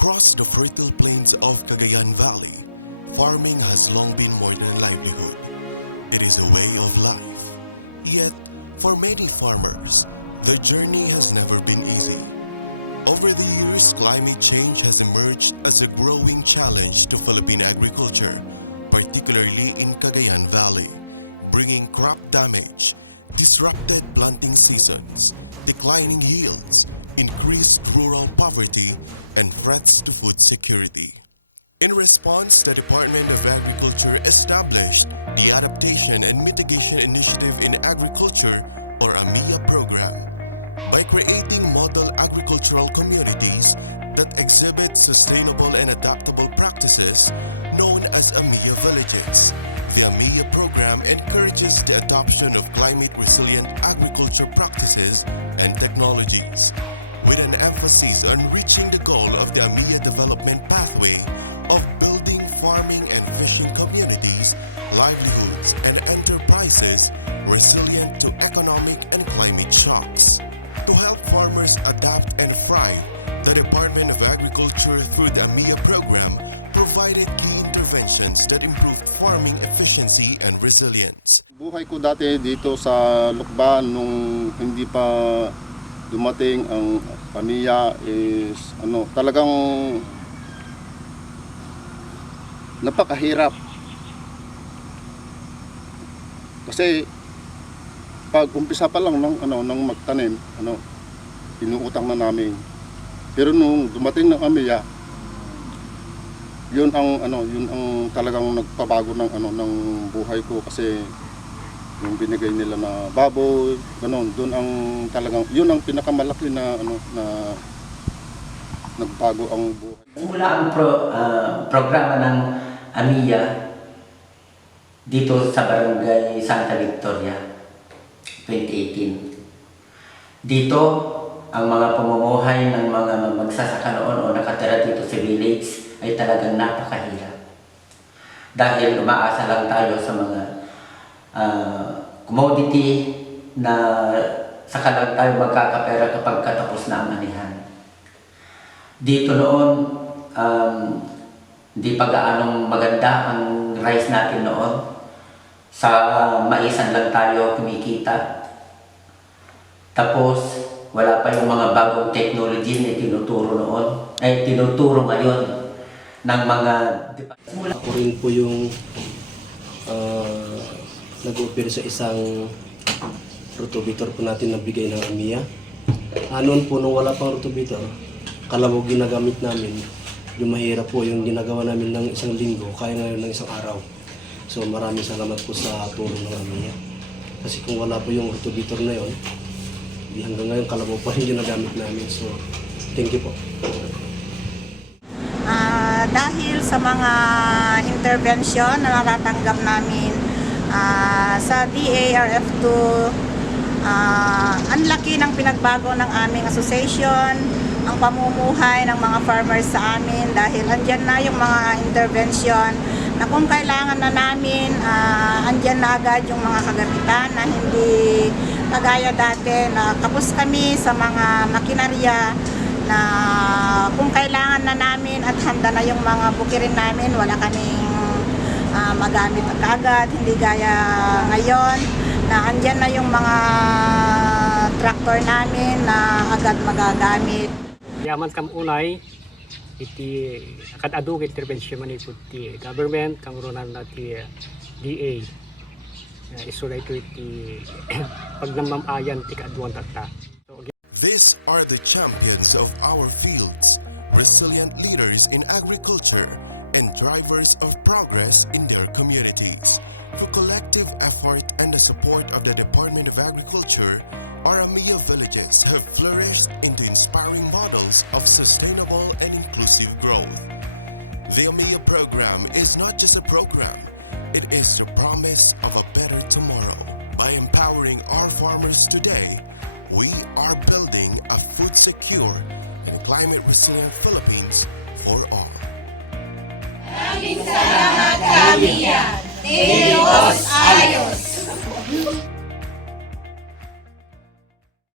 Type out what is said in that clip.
Across the fertile plains of Cagayan Valley, farming has long been more than a livelihood. It is a way of life. Yet, for many farmers, the journey has never been easy. Over the years, climate change has emerged as a growing challenge to Philippine agriculture, particularly in Cagayan Valley, bringing crop damage, disrupted planting seasons, declining yields, increased rural poverty, and threats to food security. In response, the Department of Agriculture established the Adaptation and Mitigation Initiative in Agriculture, or AMIA program, by creating model agricultural communities that exhibit sustainable and adaptable practices known as AMIA villages. The AMIA program encourages the adoption of climate-resilient agriculture practices and technologies, with an emphasis on reaching the goal of the AMIA development pathway of building farming and fishing communities, livelihoods, and enterprises resilient to economic and climate shocks. To help farmers adapt and thrive, the Department of Agriculture through the AMIA program provided key interventions that improved farming efficiency and resilience. Buhay ko dati dito sa Lukban nung hindi pa dumating ang AMIA is talagang napakahirap. Kasi pag umpisa pa lang ng magtanim, inuutang na namin. Pero nung dumating ng AMIA, yun ang talagang nagpabago ng buhay ko kasi yung binigay nila na baboy, doon ang talagang, yun ang pinakamalaki na nagbago ang buhay. Mula ang programa ng AMIA dito sa Barangay Santa Victoria, 2018. Dito, ang mga pamumuhay ng mga magsasaka noon o nakatira dito sa village ay talagang napakahirap. Dahil umaasa lang tayo sa mga commodity na saka lang tayo magkakapera kapag katapos na ang anihan. Dito noon, di pa gaanong maganda ang rice natin noon. Sa maisan lang tayo kumikita. Tapos, wala pa yung mga bagong technology na tinuturo noon, ay tinuturo ngayon ng mga... Ako rin po yung nag-offer sa isang rotovitor po natin na bigay ng AMIA. Noon po nung wala pang rotovitor, kalabaw ginagamit namin. Yung mahirap po yung ginagawa namin ng isang linggo, kaya na ng isang araw. So maraming salamat po sa tulong ng AMIA. Kasi kung wala po yung rotovitor na yun, hanggang ngayon kalabaw pa rin ginagamit namin. So thank you po. Dahil sa mga intervention na natatanggap namin sa DARF2, ang laki ng pinagbago ng aming association, ang pamumuhay ng mga farmers sa amin dahil andyan na yung mga intervention na kung kailangan na namin, andyan na agad yung mga kagamitan na hindi kagaya dati na kapos kami sa mga makinarya na kung kailangan na namin at handa na yung mga bukirin namin, wala kaming magamit agad, hindi gaya ngayon na andyan na yung mga traktor namin na agad magagamit. Yaman kam unay iti akad-adug intervention man iti government kang runan na ti DA isulay ko iti pagnamamayan ti kaadwan takta. These are the champions of our fields, resilient leaders in agriculture, and drivers of progress in their communities. Through collective effort and the support of the Department of Agriculture, our AMIA villages have flourished into inspiring models of sustainable and inclusive growth. The AMIA program is not just a program, it is the promise of a better tomorrow. By empowering our farmers today, we are building a food-secure and climate-resilient Philippines for all. Maraming salamat, AMIA! Teos Ayos!